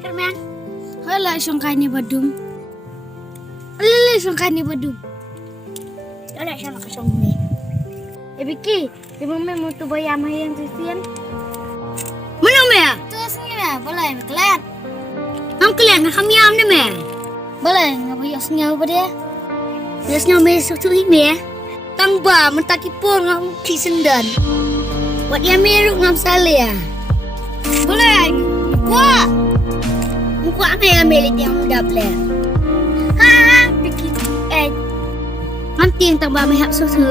Kerman. Hala songkai ni badum. Lele songkai ni badum. Ada sama kasong ni. Biki, ibu me mau tu bayam yang sisian. Mana me? Terus ni me, boleh me kelat. Ham kelat nak kami am ni me. Boleh, ngapa yos nyau pada? Yos nyau me suatu me. Tangba mentaki pun ngam kisendan. Buat dia meruk ngam salia. Boleh. Wah. Muka apa yang milik yang muda plan? Ha, bikin nanti yang tambah mehak susu.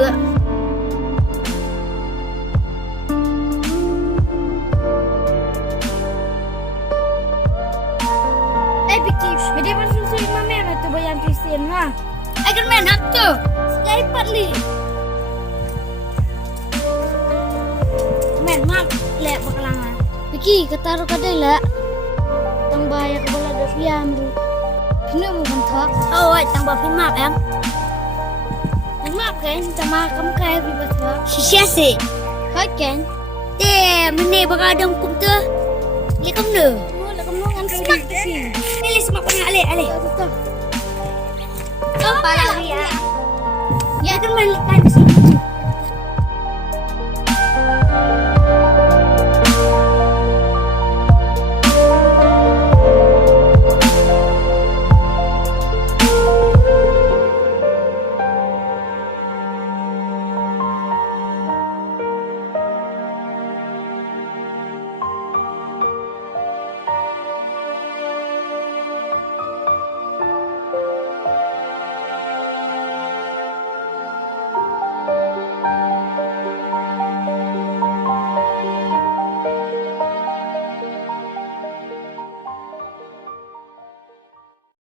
Bikin, beda pun susu lima merah tu bayar Christian ha. Akan main hak tu, sekali patli. Main mak, lek bakalangan. Bikin, ketaruh kadai lek. Tambah yang bola dah siam tu. Kena mau bentuk. Oh, tambah pimap em. Pimap kan? Tambah kamu kaya pimap tu. Siapa? Kau kan? Mana beradang kum tu? Lihat kamu tu. Lihat kamu ngan semak tu sih. Lihat semak pernah alih. Kau pala ya. Ya kan main lihat di sini.